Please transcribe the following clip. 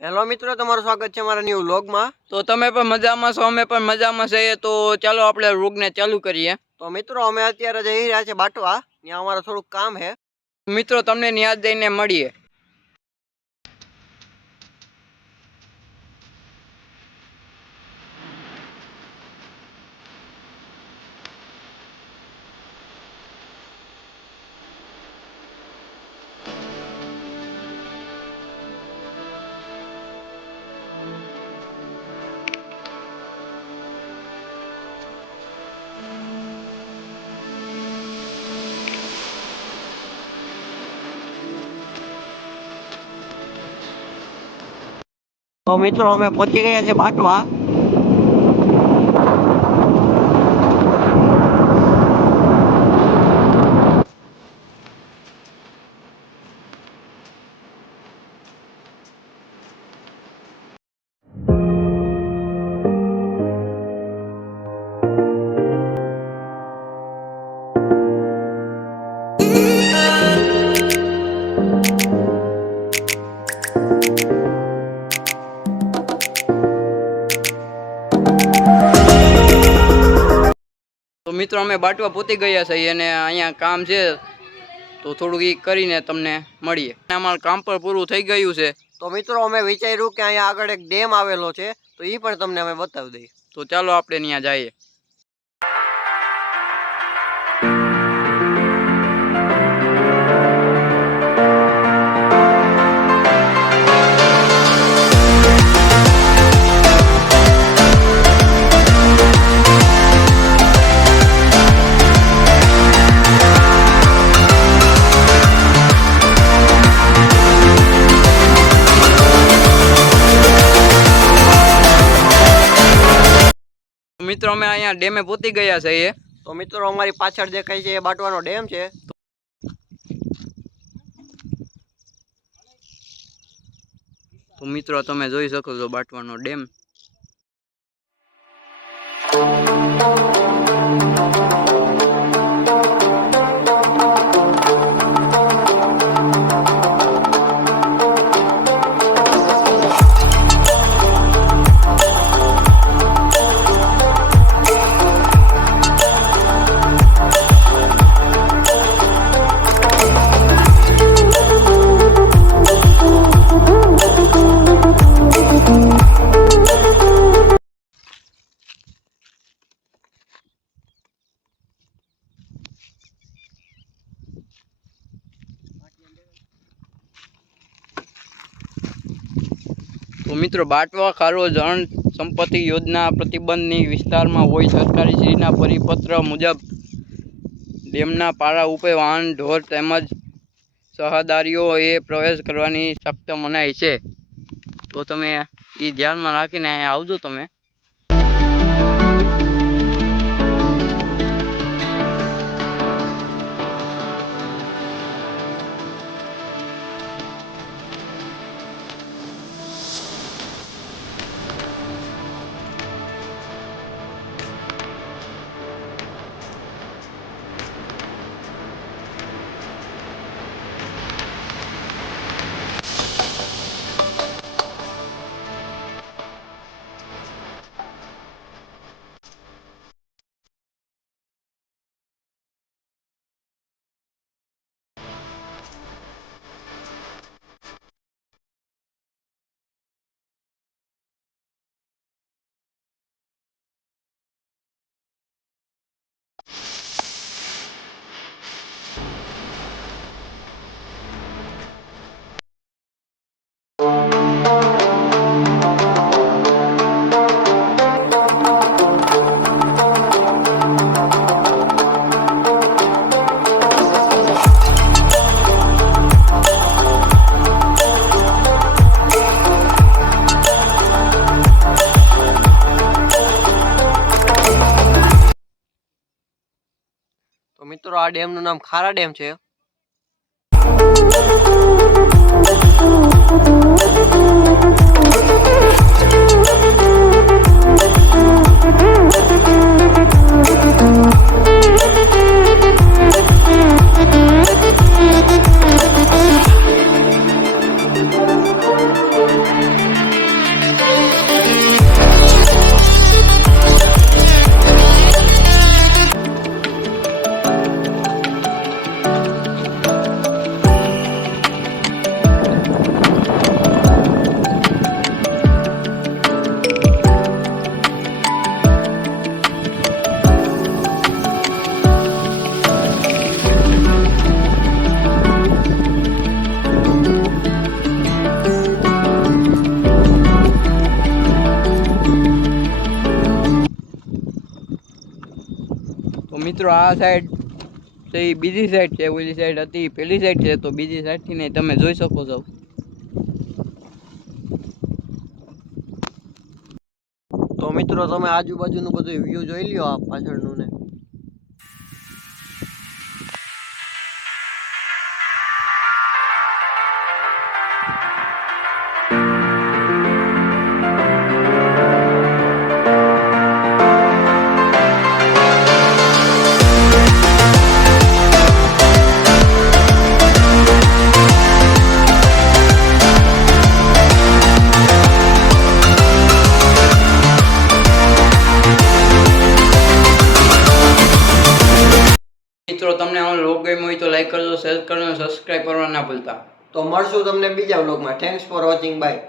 Hello મિત્રો, તમારું સ્વાગત છે અમારા ન્યૂ વ્લોગમાં। તો તમે પણ મજામાં છો, અમે પણ મજામાં છીએ। તો ચાલો આપણે વ્લોગને ચાલુ કરીએ। તો મિત્રો અમે અત્યારે જઈ રહ્યા છે બાટવા, ત્યાં અમારું થોડુંક કામ છે। મિત્રો તમને ન્યાજ જઈને મળીએ। તો મિત્રો અમે પહોંચી ગયા છે બાટવા। તો મિત્રો અમે બાટવા પહોંચી ગયા છીએ અને અહીંયા કામ છે, તો થોડુંક એ કરીને તમને મળીએ। અમારું કામ પણ પૂરું થઈ ગયું છે। તો મિત્રો અમે વિચાર્યું કે અહીંયા આગળ એક ડેમ આવેલો છે, તો એ પણ તમને અમે બતાવી દઈએ। તો ચાલો આપણે ત્યાં જઈએ। મિત્રો અમે અહીંયા ડેમે પહોંચી ગયા છીએ। તો મિત્રો અમારી પાછળ દેખાય છે એ બાટવાનો ડેમ છે। તો મિત્રો તમે જોઈ શકો છો બાટવાનો ડેમ। તો મિત્રો બાટવા ખારો જળ સંપત્તિ યોજના પ્રતિબંધની વિસ્તારમાં હોય સરકારી શ્રીના પરિપત્ર મુજબ ડેમના પારા ઉપર વાહન ઢોર તેમજ સહદારીઓએ પ્રવેશ કરવાની સખ્ત મનાઈ છે। તો તમે એ ધ્યાનમાં રાખીને અહીંયા આવજો તમે। તો મિત્રો આ ડેમનું નામ ખારા ડેમ છે। મિત્રો આ સાઈડ તો એ બીજી સાઈડ છે, ઓલી સાઈડ હતી પેલી સાઈડ છે, તો બીજી સાઈડથી ને તમે જોઈ શકો છો. તો મિત્રો તમે આજુબાજુનું બધું વ્યૂ જોઈ લ્યો આ પાછળનું ને. મિત્રો તમને આ વ્લોગ ગમ્યો હોય તો લાઈક કરજો, શેર કરજો, સબસ્ક્રાઈબ કરવા ના ભૂલતા. તો મળશું તમને બીજા વ્લોગમાં. Thanks for watching. બાય.